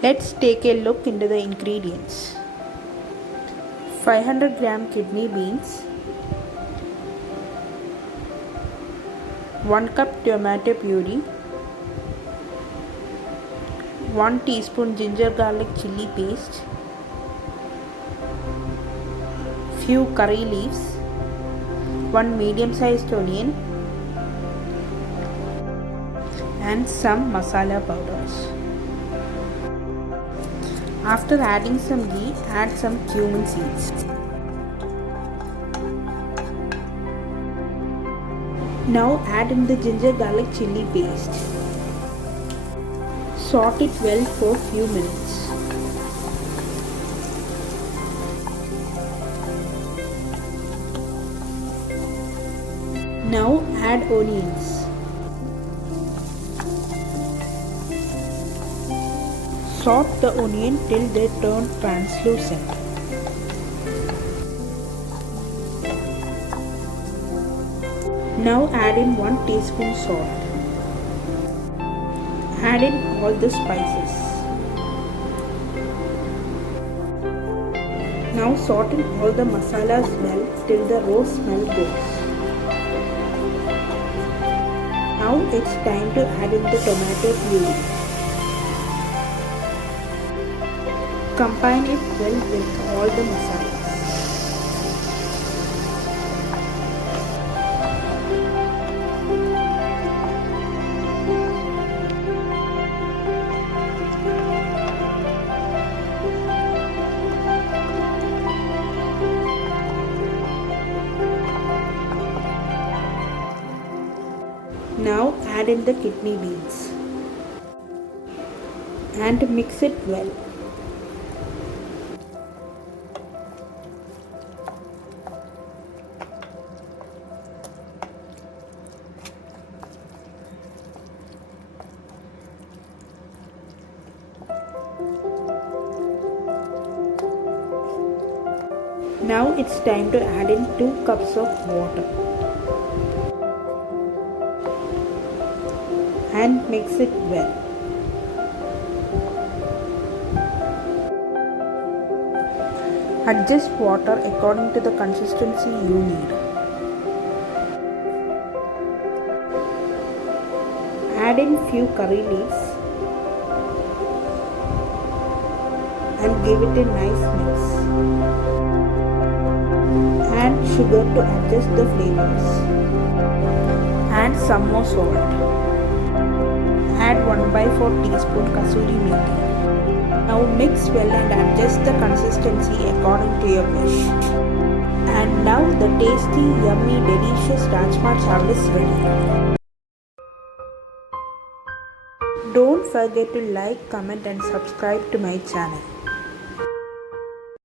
Let's take a look into the ingredients. 500 gram kidney beans, 1 cup tomato puree, 1 teaspoon ginger garlic chilli paste, few curry leaves, 1 medium sized onion, and some masala powders. After adding some ghee, add some cumin seeds. Now add in the ginger garlic chilli paste. Saute it well for few minutes. Now add onions. Saute the onion till they turn translucent. Now add in 1 teaspoon salt. Add in all the spices. Now saute all the masalas well till the raw smell goes. Now it's time to add in the tomato puree. Combine it well with all the masalas. Now add in the kidney beans and mix it well. Now it's time to add in 2 cups of water and mix it well. Adjust water according to the consistency you need. Add in few curry leaves and give it a nice mix. Add sugar to adjust the flavors. Add some more salt. Add 1/4 teaspoon Kasuri methi. Now mix well and adjust the consistency according to your wish. And now the tasty, yummy, delicious Rajma Chawal is ready. Don't forget to like, comment and subscribe to my channel.